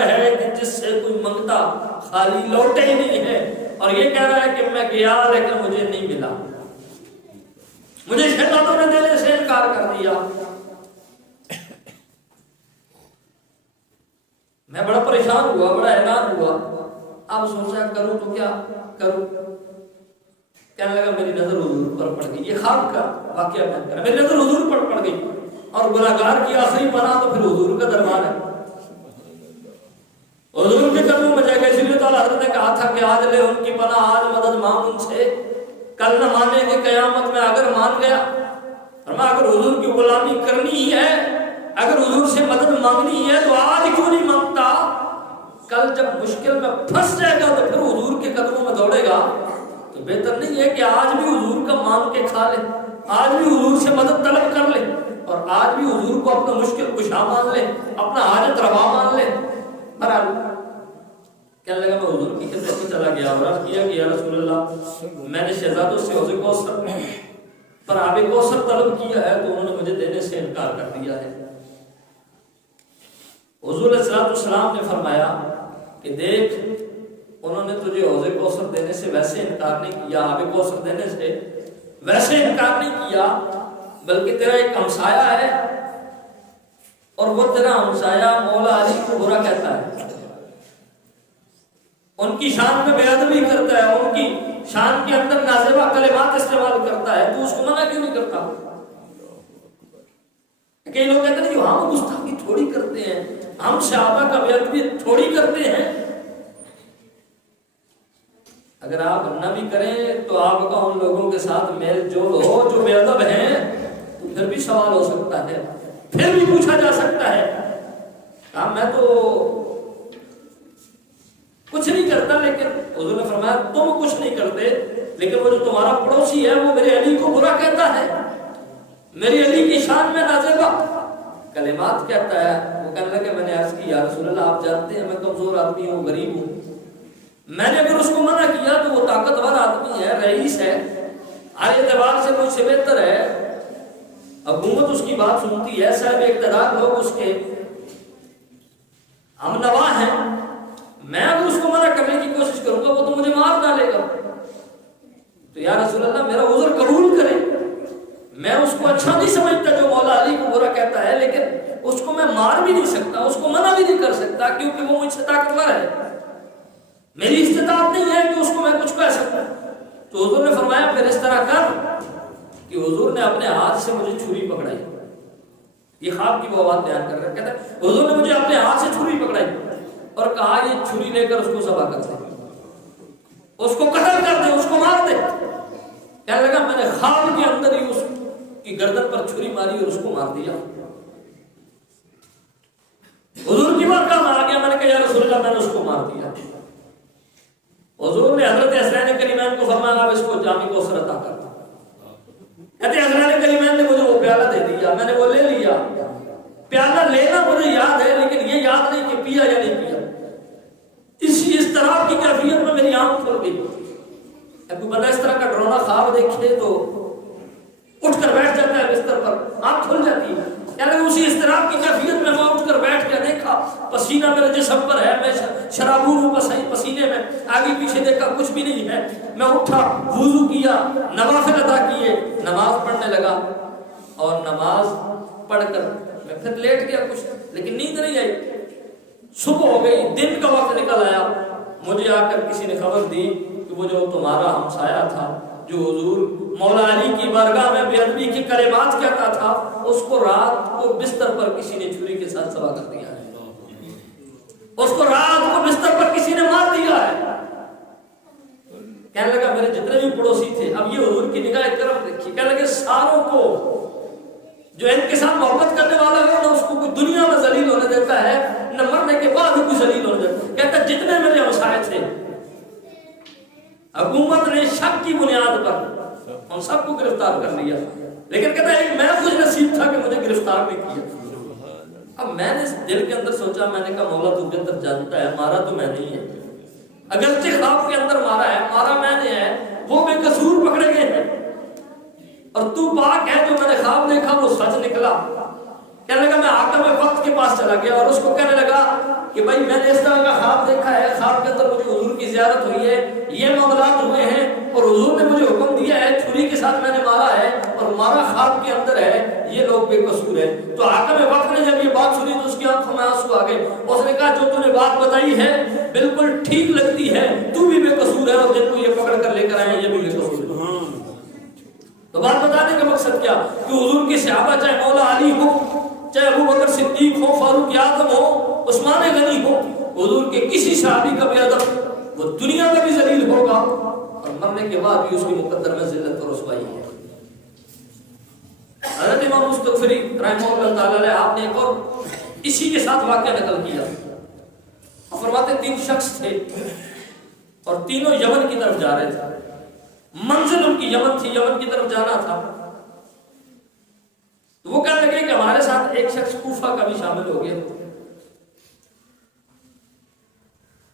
ہے کہ جس سے کوئی منگتا خالی لوٹے ہی نہیں ہے، اور یہ کہہ رہا ہے کہ میں گیا لیکن مجھے نہیں ملا، مجھے شیطانوں نے دینے سے انکار کر دیا۔ میں بڑا پریشان ہوا، بڑا حیران ہوا۔ اب سوچا کروں تو کیا کروں؟ کہنے لگا میری نظر حضور پر پڑ گئی۔ یہ خواب کا واقعہ بیان کرا، میری نظر حضور پر پڑ گئی، اور گناہگار کی آخری پناہ تو پھر حضور کا دربار ہے، حضور کے قدموں میں جائے گا۔ اسی لیے تو حضرت نے کہا تھا کہ آج لے ان کی پناہ، آج مدد مانگ ان سے، کل نہ مانیں گے قیامت میں اگر مان گیا۔ فرمایا اگر حضور کی غلامی کرنی ہی ہے، اگر حضور سے مدد مانگنی ہے تو آج کیوں نہیں مانگتا؟ کل جب مشکل میں پھنس جائے گا تو پھر حضور کے قدموں میں دوڑے گا، تو بہتر نہیں ہے کہ آج بھی حضور کا مانگ کے کھا لے، آج بھی حضور سے مدد طلب کر لے، اور آج بھی حضور کو اپنا مشکل کشا مان لے، اپنا حاجت روا مان لے۔ بہرحال کہنے لگا میں حضور کی خدمت میں چلا گیا اور عرض کیا کہ یا رسول اللہ، میں نے شہزادوں سے حوض کوثر پر آب کوثر طلب کیا ہے تو انہوں نے مجھے دینے سے انکار کر دیا ہے۔ حضور علیہ السلام نے فرمایا کہ دیکھ، انہوں نے تجھے حوض کوثر دینے سے ویسے انکار نہیں کیا، آب کوثر دینے سے ویسے انکار نہیں کیا، بلکہ تیرا ایک ہمسایہ ہے اور وہ تیرا ہمسایہ مولا علی کو برا کہتا ہے، ان کی شان میں بے ادبی کرتا ہے، ان کی شان کے اندر نازیبہ کلمات استعمال کرتا ہے، تو اس کو منع کیوں نہیں کرتا؟ کئی لوگ کہتے ہیں جو ہم گستاخی تھوڑی کرتے ہیں، ہم صحابہ کا بے ادبی تھوڑی کرتے ہیں۔ اگر آپ نہ بھی کریں تو آپ کا ان لوگوں کے ساتھ میل جول ہو جو بے ادب ہیں، تو پھر بھی سوال ہو سکتا ہے، پھر بھی پوچھا جا سکتا ہے۔ میں تو کچھ نہیں کرتا، لیکن حضور نے فرمایا تم کچھ نہیں کرتے، لیکن وہ جو تمہارا پڑوسی ہے وہ میرے علی کو برا کہتا ہے، میری علی کی شان میں نازیبہ کلمات کہتا ہے۔ وہ کہنے لگا میں نے عرض کی یا رسول اللہ آپ جانتے ہیں میں کمزور آدمی ہوں، غریب ہوں، میں نے اگر اس کو منع کیا تو وہ طاقتور آدمی ہے، رئیس ہے، ہر اعتبار سے مجھ سے بہتر ہے، حکومت اس کی بات سنتی ہے، صاحب اقتدار لوگ اس کے ہم نوا ہیں، میں اگر اس کو منع کرنے کی کوشش کروں گا وہ تو مجھے مار ڈالے گا، تو یا رسول اللہ میرا عذر قبول کریں، میں اس کو اچھا نہیں سمجھتا جو مولا علی کو برا کہتا ہے، لیکن اس کو میں مار بھی نہیں سکتا، اس کو منع بھی نہیں کر سکتا، کیونکہ وہ مجھ سے طاقتور ہے، میری استطاعت نہیں ہے کہ اس کو میں کچھ کہہ سکوں۔ تو حضور نے فرمایا پھر اس طرح کر کہ حضور نے اپنے ہاتھ سے مجھے چھری پکڑائی، یہ خواب کی وہ بات بیان کر رہا ہے، کہتا ہے حضور نے مجھے اپنے ہاتھ سے چھری پکڑائی اور کہا یہ چھری لے کر اس کو ذبح کر دے، اس کو قتل کر دے، اس کو مار دے۔ کہنے لگا میں نے خواب کے اندر ہی اس کی گردن پر چھری ماری اور اس کو مار دیا۔ حضور کی بات کا آ گیا، میں نے کہا یا رسول اللہ میں نے اس کو مار دیا۔ حضور نے حضرت حسنین کریمین کو فرمایا آپ اس کو جامی کوثر عطا کر۔ کہتے حسنین کریمین نے مجھے وہ پیالہ دے دیا، میں نے وہ لے لیا، پیالہ لینا مجھے یاد ہے لیکن یہ یاد نہیں کہ پیا یا نہیں پیا۔ اس طرح کی کیفیت میں میری آنکھ کھل گئی۔ کوئی بندہ اس طرح کا ڈراؤنا خواب دیکھے تو اٹھ کر بیٹھ جاتا ہے بستر پر، آنکھ کھل جاتی ہے، یعنی اسی اس طرح کی کیفیت میں اٹھ کر بیٹھ کے دیکھا، پسینہ میرے جسم پر ہے، میں شرابور ہوں پسینے میں، آگے پیچھے دیکھا کچھ بھی نہیں ہے، میں اٹھا وضو کیا، نوافل ادا کیے، نماز پڑھنے لگا، اور نماز پڑھ کر میں پھر لیٹ گیا کچھ، لیکن نیند نہیں آئی۔ صبح ہو گئی، دن کا وقت نکل آیا، مجھے آ کر کسی نے خبر دی کہ وہ جو تمہارا ہمسایہ تھا جو حضور مولا علی کی بارگاہ میں بے ادبی کی کلمات کہتا تھا، اس کو رات کو بستر پر کسی نے چھری کے ساتھ ذبح کر دیا ہے، اس کو رات کو بستر پر کسی نے مار دیا ہے۔ کہنے لگا میرے جتنے بھی پڑوسی تھے، اب یہ حضور کی نگاہ کرم دیکھیے، کہنے لگے ساروں کو جو ان کے ساتھ محبت کرنے والا ہے نہ اس کو کوئی دنیا میں ذلیل ہونے دیتا ہے، نہ مرنے کے بعد کوئی ذلیل ہونے دیتا ہے۔ کہتا جتنے میرے ہمسائے تھے حکومت نے شک کی بنیاد پر ان سب کو گرفتار کر لیا، لیکن کہتا ہے میں خوش نصیب تھا کہ مجھے گرفتار نہیں کیا۔ اب میں نے دل کے اندر سوچا، میں نے کہا مولا تو بہتر جانتا ہے، مارا تو میں نہیں ہے، اگرچہ خواب کے اندر مارا ہے، مارا میں نے ہے، وہ بے قصور پکڑے گئے ہیں، اور تو پاک ہے جو میں نے خواب دیکھا وہ سچ نکلا۔ کہنے لگا میں حاکم وقت کے پاس پاس چلا گیا اور اس کو کہنے لگا کہ بھائی میں نے اس طرح کا خواب دیکھا ہے، خواب کے اندر مجھے حضور کی زیارت ہوئی ہے، یہ معاملات ہوئے ہیں اور حضور نے مجھے حکم دیا ہے، چھری کے ساتھ میں نے مارا ہے اور مارا خواب کے اندر ہے، یہ لوگ بے قصور ہیں۔ تو حاکم وقت نے جب یہ بات سنی تو اس کی آنکھوں میں آنسو آ گئے۔ اس نے کہا جو تو نے بات بتائی ہے بالکل ٹھیک لگتی ہے، تو بھی بے قصور ہے اور جن کو یہ پکڑ کر لے کر آئے ہیں یہ بھی بے قصور ہے۔ تو بات بتانے کا مقصد کیا کہ حضور کے صحابہ چاہے مولا علی ہو، چاہے ابو بکر صدیق ہو، فاروق اعظم ہو، عثمان غنی ہو، حضور کے کسی صحابی کا بے ادب وہ دنیا میں بھی ذلیل ہوگا اور مرنے کے بعد بھی اس کی مقدر میں ذلت اور رسوائی ہے۔ حضرت امام مستغفری رحمہ اللہ تعالی علیہ آپ نے ایک اور اسی کے ساتھ واقعہ نقل کیا۔ فرماتے 3 شخص تھے اور تینوں یمن کی طرف جا رہے تھے، منزل ان کی یمن تھی، یمن کی طرف جانا تھا۔ تو وہ کہنے لگے کہ ہمارے ساتھ ایک شخص کوفہ کا بھی شامل ہو گیا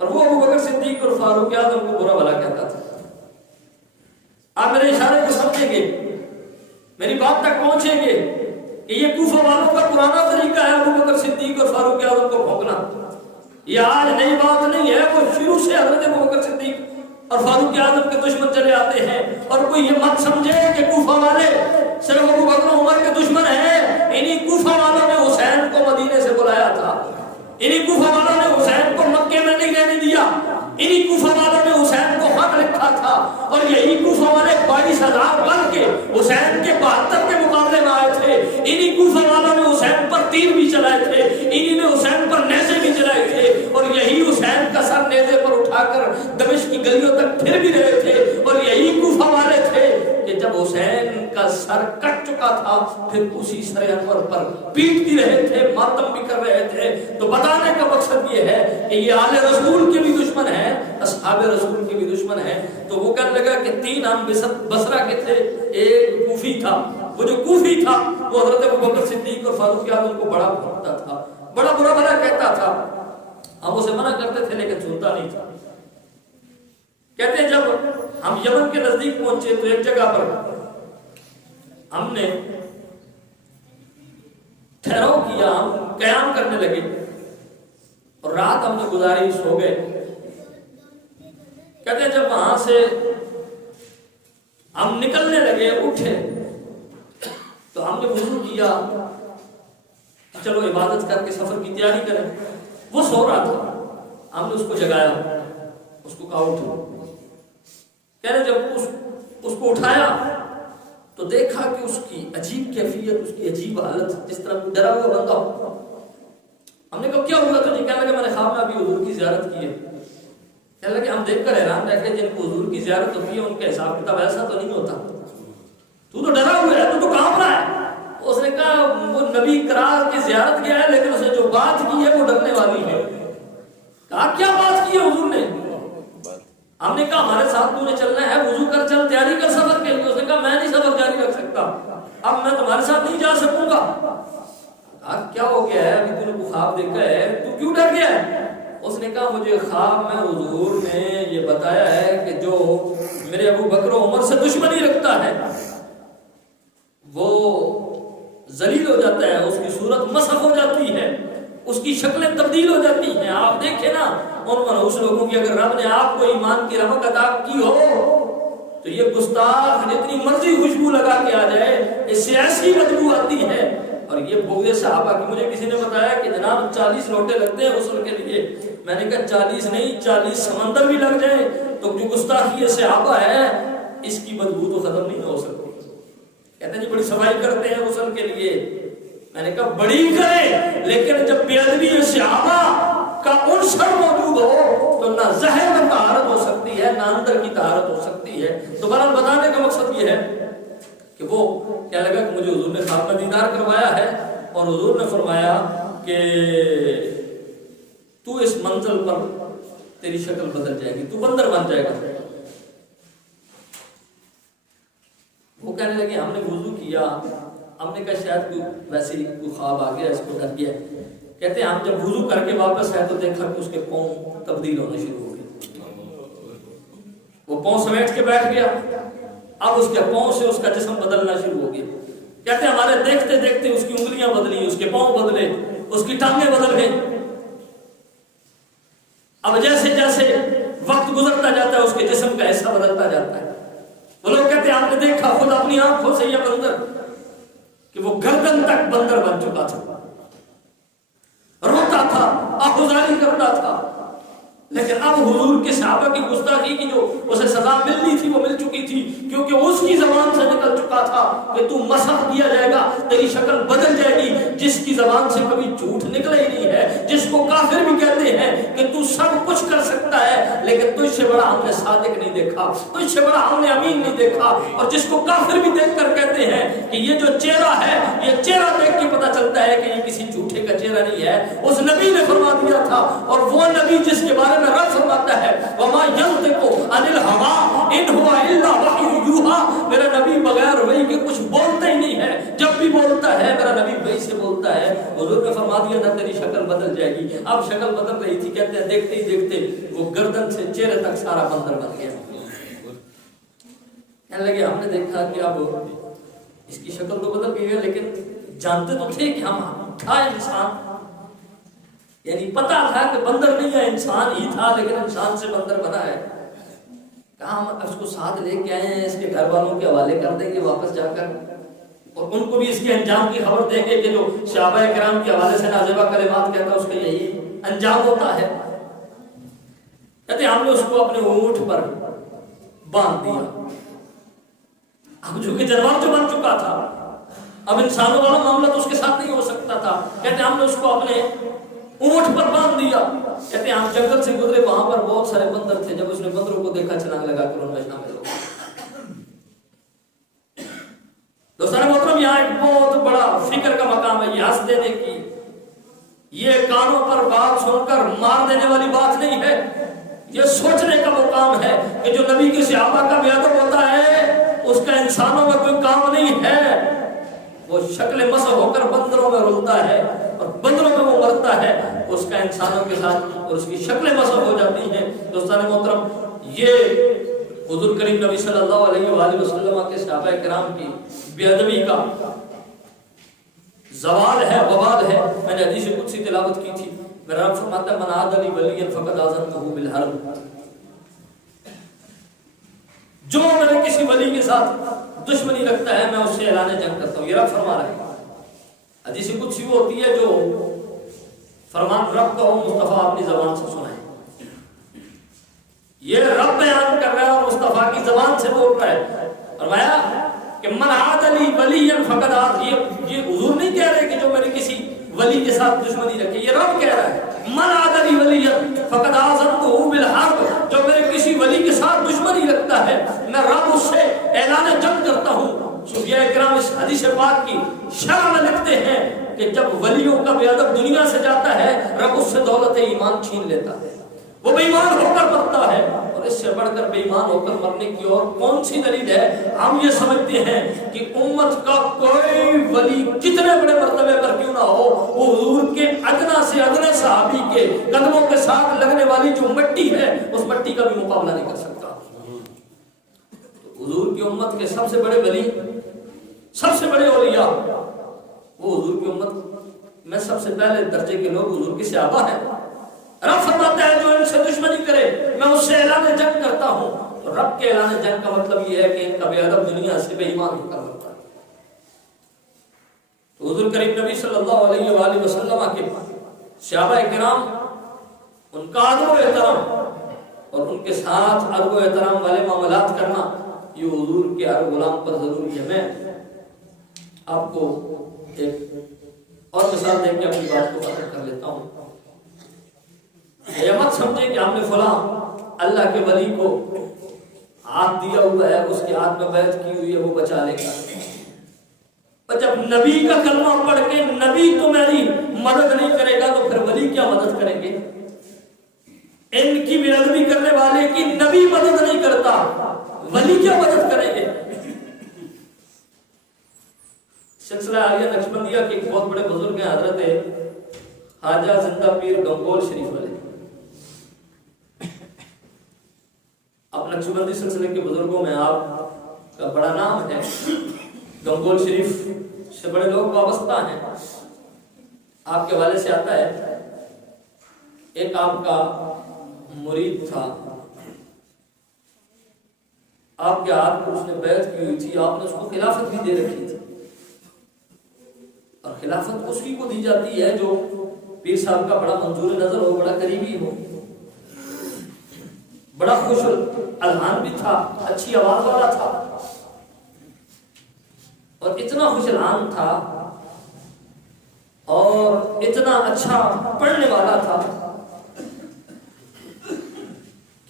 اور وہ ابو بکر صدیق اور فاروق اعظم کو برا بھلا کہتا تھا۔ آپ میرے اشارے کو سمجھیں گے، میری بات تک پہنچیں گے کہ یہ کوفہ والوں کا پرانا طریقہ ہے ابو بکر صدیق اور فاروق اعظم کو بھونکنا، یہ آج نئی بات نہیں ہے، وہ شروع سے حضرت ابو بکر صدیق اور فاروق اعظم کے دشمن چلے آتے ہیں۔ اور کوئی یہ مت سمجھے کہ کوفہ والے صرف ابو بکر عمر کے دشمن ہیں، انہی کوفہ والوں نے حسین کو مدینے سے بلایا تھا، انہی کوفہ والوں نے حسین کو مکے میں نہیں رہنے دیا، انہی کوفہ والوں نے حسین کو خط لکھا تھا اور یہی کوفہ والے 22,000 بن کے حسین کے 72 کے مقابلے میں آئے تھے، انہی کوفہ والوں نے حسین پر تیر بھی چلائے تھے، انہی نے حسین پر نیزے بھی چلائے تھے اور یہی حسین کا سر نیزے پر اٹھا کر دمشق کی گلیوں تک پھر بھی رہے تھے اور یہی کوفہ والے تھے کہ جب حسین کا سر کٹ چکا تھا پھر اسی سر انور پر پیٹ بھی رہے تھے، ماتم بھی کر رہے تھے۔ تو بتانے کا مقصد یہ ہے کہ یہ آل رسول کے بھی دشمن ہیں، اصحاب رسول کے بھی دشمن ہیں۔ تو وہ کہنے لگا کہ 3 ہم بصرہ کے تھے، ایک کوفی تھا، وہ جو کوفی تھا وہ حضرت ابو بکر صدیق اور فاروق اعظم کو بڑا بھونکتا تھا، بڑا برا بھلا کہتا تھا، ہم اسے منع کرتے تھے لیکن سنتا نہیں تھا۔ کہتے ہیں جب ہم یمن کے نزدیک پہنچے تو ایک جگہ پر ہم نے ٹھہراؤ کیا، ہم قیام کرنے لگے اور رات ہم نے گزاری، سو گئے۔ کہتے ہیں جب وہاں سے ہم نکلنے لگے، اٹھے تو ہم نے وضو کیا، چلو عبادت کر کے سفر کی تیاری کریں۔ وہ سو رہا تھا، ہم نے اس کو جگایا، اس کو کہا اٹھو۔ کہہ رہے جب اس کو اٹھایا تو دیکھا کہ اس کی عجیب کیفیت، اس کی عجیب حالت، جس طرح ڈرا ہوا بندہ ہو۔ ہم نے کہا کیا ہوا تجھے؟ کہنے لگا میں نے خواب میں ابھی حضور کی زیارت کی ہے۔ کہنے لگے ہم دیکھ کر حیران رہ گئے، جن کو حضور کی زیارت ہوتی ہے ان کا حساب کتاب ایسا تو نہیں ہوتا، تو ڈرا ہوا ہے، تو کانپ رہا ہے۔ اس نے کہا وہ نبی کرار کی زیارت کیا ہے لیکن اس نے جو بات کی ہے وہ ڈرنے والی ہے۔ کہا کیا بات کی ہے حضور نے؟ ہم نے کہا ہمارے ساتھ تو نے چلنا ہے، وضو کر چل، تیاری کر سفر کے لیے۔ اس نے کہا میں نہیں سفر جاری رکھ سکتا، اب میں تمہارے ساتھ نہیں جا سکوں گا۔ کیا ہو گیا ہے؟ ابھی تو نے خواب دیکھا ہے، تو کیوں ڈر گیا ہے؟ اس نے کہا مجھے خواب میں حضور نے یہ بتایا ہے کہ جو میرے ابو بکر و عمر سے دشمنی رکھتا ہے وہ ذلیل ہو جاتا ہے، اس کی صورت مسخ ہو جاتی ہے، اس کی شکلیں تبدیل ہو جاتی ہیں۔ آپ دیکھیں نا ان منحوس لوگوں کی، اگر رب نے آپ کو ایمان کی رمق عطا کی ہو تو یہ گستاخ جتنی مرضی خوشبو لگا کے آ جائے، اس سے ایسی بدبو آتی ہے۔ اور یہ بغض صحابہ کی، مجھے کسی نے بتایا کہ جناب 40 لوٹے لگتے ہیں غسل کے لیے، میں نے کہا 40 نہیں 40 سمندر بھی لگ جائیں تو جو گستاخی صحابہ ہے اس کی بدبو تو ختم نہیں ہو سکتی۔ کہتے ہیں جی بڑی صفائی کرتے ہیں غسل کے لیے، میں نے کہا بڑی کریں لیکن جب بے ادبی صحابہ کا عنصر موجود ہو تو نہ ظاہر میں طہارت ہو سکتی ہے نہ اندر کی طہارت ہو سکتی ہے۔ تو بہرحال بتانے کا مقصد یہ ہے کہ وہ کیا لگا کہ مجھے حضور نے خواب میں دیدار کروایا ہے اور حضور نے فرمایا کہ تو اس منزل پر تیری شکل بدل جائے گی، تو بندر بن جائے گا۔ وہ کہنے لگے ہم نے وضو کیا، ہم نے کہا شاید کوئی ویسے ہی کوئی خواب آ گیا، اس کو ڈر گیا۔ کہتے ہیں ہم جب وضو کر کے واپس آئے تو دیکھا کہ اس کے پاؤں تبدیل ہونے شروع ہو گئے، وہ پاؤں سمیٹ کے بیٹھ گیا، اب اس کے پاؤں سے اس کا جسم بدلنا شروع ہو گیا۔ کہتے ہیں ہمارے دیکھتے دیکھتے اس کی انگلیاں بدلی، اس کے پاؤں بدلے، اس کی ٹانگیں بدل گئی. اب جیسے جیسے وقت گزرتا جاتا ہے اس کے جسم کا حصہ بدلتا جاتا ہے. وہ لوگ کہتے ہیں آپ نے دیکھا خود اپنی آنکھوں سے یہ بندر کہ وہ گردن تک بندر بن چکا تھا, روتا تھا, آہوزاری کرتا تھا. لیکن اب حضور کے صحابہ کی گستاخی کی جو اسے سزا ملنی تھی وہ مل چکی تھی, کیونکہ اس کی زبان سے نکل چکا تھا کہ تو مسح کیا جائے گا, تیری شکل بدل جائے گی. جس کی زبان سے کبھی جھوٹ نکلا ہی نہیں ہے, جس کو کافر بھی کہتے ہیں کہ تو سب کچھ کر سکتا ہے لیکن تجھ سے بڑا ہم نے صادق نہیں دیکھا, تجھ سے بڑا ہم نے امین نہیں دیکھا. اور جس کو کافر بھی دیکھ کر کہتے ہیں کہ یہ جو چہرہ ہے, یہ چہرہ دیکھ کے پتہ چلتا ہے کہ یہ کسی جھوٹے کا چہرہ نہیں ہے, اس نبی نے فرما دیا تھا. اور وہ نبی جس کے بارے میں رب فرماتا ہے وما ينطق عن الهوى ان هو الا وحی یوحى, میرا نبی بغیر وحی کے کچھ بولتا ہی نہیں ہے, جب بھی بولتا ہے میرا نبی وحی سے بولتا ہے. حضور نے فرما دیا تھا تیری شکل بدل جائے گی. اب شکل بدل رہی تھی, کہتے ہیں دیکھتے ہی دیکھتے وہ گردن سے چہرے تک سارا بندر بن گیا. کہنے لگے ہم نے دیکھا کہ اب اس کی شکل تو بدل گئی ہے, لیکن جانتے تو تھے کہ ہم تھا انسان, یعنی پتا تھا کہ بندر نہیں ہے, انسان ہی تھا, لیکن انسان سے بندر بنا ہے. کہا ہم اس کو ساتھ لے کے آئے ہیں, اس کے گھر والوں کے حوالے کر دیں گے واپس جا کر, اور ان کو بھی اس کے انجام کی خبر دیں گے کہ جو صحابہ کرام کے حوالے سے نازیبہ کلمات کہتا ہے اس کا یہی انجام ہوتا ہے. کہتے ہم نے اس کو اپنے اونٹ پر باندھ دیا. اب جو کہ جانور جو بن چکا تھا, اب انسانوں والا معاملہ تو اس کے ساتھ نہیں ہو سکتا تھا. کہتے ہم نے اس کو اپنے اونٹ پر باندھ دیا. کہتے ہیں ہم جنگل سے گزرے, وہاں پر بہت سارے بندر تھے. جب اس نے بندروں کو دیکھا چھلانگ لگا کر ان میں شامل ہو. دوستان محترم, یہاں ایک بہت بڑا فکر کا مقام ہے. یہ ہنس دینے کی, یہ کانوں پر بات سن کر مار دینے والی بات نہیں ہے. یہ سوچنے کا مقام ہے کہ جو نبی کے صحابہ کا بے ادب ہوتا ہے اس کا انسانوں میں کوئی کام نہیں ہے. وہ شکل مسح ہو کر بندروں میں رلتا ہے اور بندروں میں وہ مرتا ہے, اس کا انسانوں کے ساتھ اور اس کی شکل مسح ہو جاتی ہے. دوستان محترم, یہ حضور کریم نبی صلی اللہ علیہ وآلہ وسلم کے صحابہ کرام کی بے ادبی کا زوال ہے, وبال ہے. میں نے حدیث قدسی تلاوت کی تھی. میرا رب فرماتا ہے من عاد لی ولیا فقد آذنتہ بالحرب, جو میرے کسی ولی کے ساتھ دشمنی رکھتا ہے میں اس سے اعلان جنگ کرتا ہوں. یہ رب فرما رہا ہے. حدیث قدسی وہ ہوتی ہے جو فرمان رب کا ہو, مصطفیٰ اپنی زبان سے سنائے. یہ رب بیان کر رہا ہے اور مصطفیٰ کی زبان سے بول رہا ہے. فرمایا کہ من عاد لی ولیا فقد آذنتہ, یہ حضور نہیں کہہ رہے کہ جو میرے کسی ولی کے ساتھ دشمنی رکھے, یہ رب کہہ رہا ہے من عاد لی ولیا فقد آذنتہ بالحرب, جو میرے کسی ولی کے ساتھ دشمنی رکھتا ہے میں رب اس سے اعلان جنگ کرتا ہوں. صوفیاء کرام اس حدیث پاک کی شرح میں لکھتے ہیں کہ جب ولیوں کا بے ادب دنیا سے جاتا ہے رب اس سے دولت ایمان چھین لیتا ہے, وہ بے ایمان ہو کر مرتا ہے. اور اس سے بڑھ کر بے ایمان ہو کر مرنے کی اور کون سی دلیل ہے؟ ہم یہ سمجھتے ہیں کہ امت کا کوئی ولی کتنے بڑے مرتبے پر کیوں نہ ہو, وہ حضور کے ادنا سے ادنا صحابی کے قدموں کے ساتھ لگنے والی جو مٹی ہے اس مٹی کا بھی مقابلہ نہیں کر سکتا. حضور کی امت کے سب سے بڑے ولی, سب سے بڑے اولیاء, وہ حضور کی امت میں سب سے پہلے درجے کے لوگ حضور کے صحابہ ہیں. رب فرماتا ہے جو ان سے دشمنی کرے میں اس سے اعلان جنگ کرتا ہوں. تو رب کے اعلان جنگ کا مطلب یہ ہے کہ ان کا بے ادب دنیا سے بے ایمان ہو کر مرتا ہے. تو حضور کریم نبی صلی اللہ علیہ وآلہ وسلم کے صحابہ کرام, ان کا ادب و احترام اور ان کے ساتھ ادب و احترام والے معاملات کرنا یہ حضور کے ہر غلام پر ضروری ہے. میں آپ کو ایک اور مثال دے کے اپنی بات کو ختم کر لیتا ہوں. یہ مت سمجھے کہ ہم نے فلاں اللہ کے ولی کو ہاتھ دیا ہوا ہے, اس کے ہاتھ میں بیعت کی ہوئی ہے, وہ بچا لے گا. پر جب نبی کا کلمہ پڑھ کے نبی تو میری مدد نہیں کرے گا تو پھر ولی کیا مدد کریں گے؟ ان کی بے ادبی کرنے والے کی نبی مدد نہیں کرتا, ولی کیا مدد کریں گے؟ سلسلہ عالیہ نقشبندیہ کے ایک بہت بڑے بزرگ ہیں حضرت خواجہ زندہ پیر گنگول شریف والے. اب نقشبندی سلسلے کے بزرگوں میں آپ کا بڑا نام ہے, گنگول شریف سے بڑے لوگ وابستہ ہیں. آپ کے والے سے آتا ہے ایک آپ کا مرید تھا، آپ کے ہاتھ پر اس نے بیعت کی ہوئی تھی، آپ نے اس کو خلافت بھی دے رکھی تھی، اور خلافت اس کی کو دی جاتی ہے جو پیر صاحب کا بڑا منظور نظر ہو، بڑا قریبی ہو، بڑا خوش الحان بھی تھا، اچھی آواز والا تھا، اور اتنا خوش الحان تھا اور اتنا اچھا پڑھنے والا تھا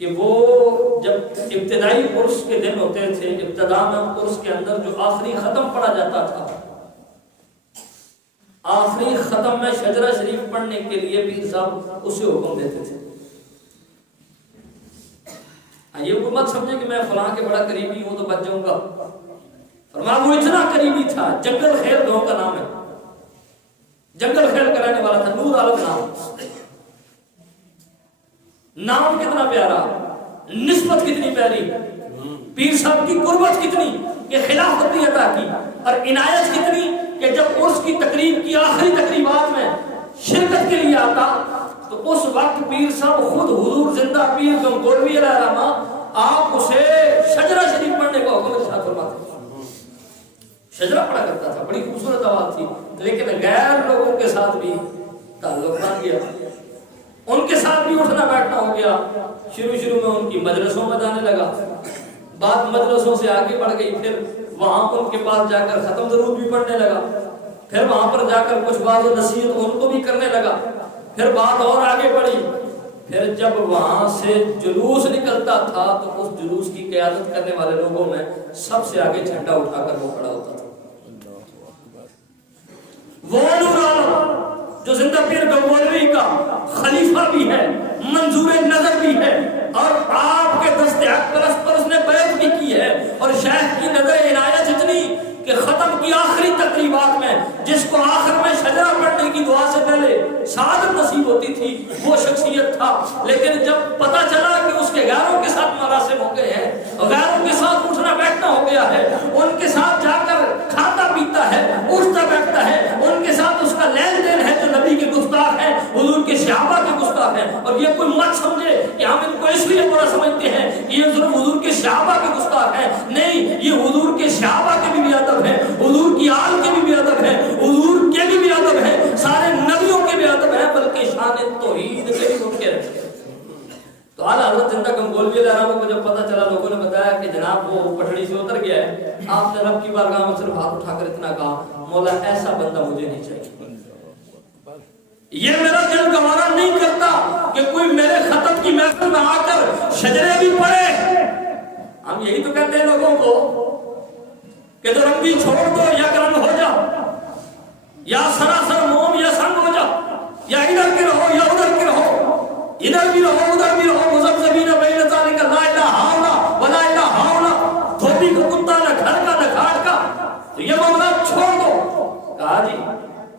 کہ وہ جب ابتدائی عرس کے دن ہوتے تھے، ابتدا میں عرس کے اندر جو آخری ختم پڑھا جاتا تھا، آخری ختم میں شجرہ شریف پڑھنے کے لیے پیر صاحب اسے حکم دیتے تھے۔ یہ کوئی مت سمجھے کہ میں فلاں کے بڑا قریبی ہوں تو بچ جاؤں گا، فرمایا وہ اتنا قریبی تھا، جنگل خیل گاؤں کا نام ہے، جنگل خیل کرانے والا تھا، نور عالم نام کتنا پیارا، نسبت کتنی پیاری، پیر صاحب کی قربت کتنی کہ خلافت بھی عطا کی، اور عنایت کتنی کہ جب اس کی تقریب کی آخری تقریبات میں شرکت کے لیے آتا تو اس وقت پیر صاحب خود حضور زندہ پیر گنگولوی علیہ الرحمہ آپ اسے شجرہ شریف پڑھنے کا حکم ارشاد فرماتے تھے۔ شجرہ پڑھا کرتا تھا، بڑی خوبصورت آواز تھی، لیکن غیر لوگوں کے ساتھ بھی تعلق بن گیا، ان کے ساتھ بھی اٹھنا بیٹھنا ہو گیا، شروع میں ان کی مجلسوں میں جانے لگا، بعد مجلسوں سے آگے بڑھ گئی، پھر وہاں ان کے پاس جا کر ختم درود بھی پڑھنے لگا، پھر وہاں پر جا کر کچھ باز و نصیحت ان کو بھی کرنے لگا، پھر بات اور آگے بڑھی، پھر جب وہاں سے جلوس نکلتا تھا تو اس جلوس کی قیادت کرنے والے لوگوں میں سب سے آگے جھنڈا اٹھا کر وہ کھڑا ہوتا تھا۔ وہ نور عالم جو زندہ پیر گنگولوی کا خلیفہ بھی ہے، منظور نظر بھی ہے، اور آپ کے دست حق پرست پر اس نے بیعت بھی کی ہے، اور شیخ کی نظر عنایت اتنی کہ ختم کی آخری تقریبات میں جس کو آخر میں شجرہ پڑھنے کی دعا سے پہلے سعادت نصیب ہوتی تھی وہ شخصیت تھا، لیکن جب پتا چلا کہ اس کے غیروں کے ساتھ مراسم ہو گئے ہیں، غیروں کے ساتھ اٹھنا بیٹھنا ہو گیا ہے، ان کے ساتھ جا کر کھاتا پیتا ہے، اٹھتا بیٹھتا ہے، ان کے ساتھ اس کا لین دین ہے جو نبی کے گستاخ ہیں، حضور کے صحابہ کے گستاخ ہیں، اور یہ کوئی مت سمجھے کہ ہم ان کو اس لیے برا سمجھتے ہیں کہ یہ صرف حضور کے صحابہ کے گستاخ ہیں، نہیں، یہ حضور کے صحابہ کے بھی ادب ہے، حضور کی آل کے بھی ادب ہے، حضور کے بھی ادب ہے، سارے نبیوں کے بھی ادب ہے، بلکہ شان توحید کے بھی ممکن ہے۔ تو اعلیٰ حضرت زندہ گنگولوی علیہ السلام کو جب پتا چلا، لوگوں نے بتایا کہ جناب وہ پٹڑی سے اتر گیا ہے، آپ نے رب کی بارگاہ میں صرف ہاتھ اٹھا کر اتنا کہا، مولا ایسا بندہ مجھے نہیں چاہیے، یہ میرا دل گوارا نہیں کرتا کہ کوئی میرے ختم کی محفل میں آ کر شجرے بھی پڑے۔ ہم یہی تو کہتے ہیں لوگوں کو کہ تو رنگی چھوڑ دو یا کرن ہو جا، یا سراسر موم یا سنگ ہو جا، یا ادھر کے رہو یا ادھر کے رہو، ادھر بھی رہو ادھر بھی رہو، مذبذبین بین ذالک لا الہ الا اللہ ولا الہ الا اللہ، دھوبی کو کتا نہ گھر کا نہ گھاٹ کا، تو یہ معاملہ چھوڑ دو۔ کہا جی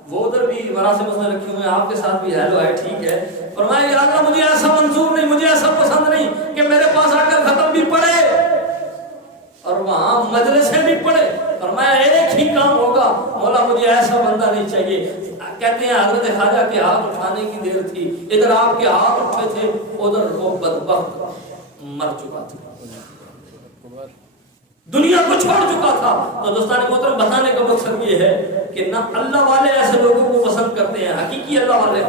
وہ ادھر بھی مراسم اس میں رکھی ہوئے ہیں، آپ کے ساتھ بھی ہیلو ہے، ٹھیک ہے، فرمایا یا اللہ مجھے ایسا منظور نہیں، مجھے ایسا پسند نہیں کہ میرے پاس آ کر ختم بھی پڑے اور وہاں مجلسیں بھی پڑے، فرمایا ایک ہی کام ہوگا، مولا مجھے ایسا بندہ نہیں چاہیے۔ کہتے ہیں حضرت خواجہ کے ہاتھ اٹھانے کی دیر تھی، ادھر آپ کے ہاتھ اٹھے تھے، ادھر وہ بدبخت مر چکا تھا، دنیا کو چھوڑ چکا تھا۔ تو دوستان محترم بتانے کا مقصد یہ ہے کہ نہ اللہ والے ایسے لوگوں کو پسند کرتے ہیں، حقیقی اللہ والے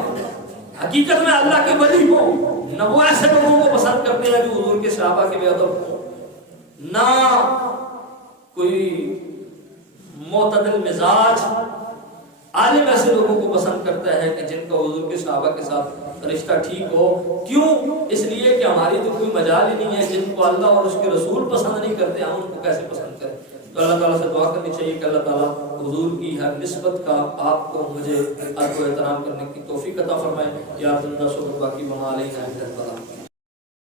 حقیقت میں اللہ کے ولی ہوں، نہ وہ ایسے لوگوں کو پسند کرتے ہیں جو حضور کے صحابہ کے بے ادب ہوں، نہ کوئی معتدل مزاج عالم ایسے لوگوں کو پسند کرتا ہے کہ جن کا حضور کے صحابہ کے ساتھ رشتہ ٹھیک ہو۔ کیوں؟ اس لیے کہ ہماری تو کوئی مجال ہی نہیں ہے، جن کو اللہ اور اس کے رسول پسند نہیں کرتے ہم ان کو کیسے پسند کریں؟ تو اللہ تعالیٰ سے دعا کرنی چاہیے کہ اللہ تعالیٰ حضور کی ہر نسبت کا آپ کو مجھے ادب و احترام کرنے کی توفیق عطا فرمائے۔ یا زندہ سو باقی بما علینا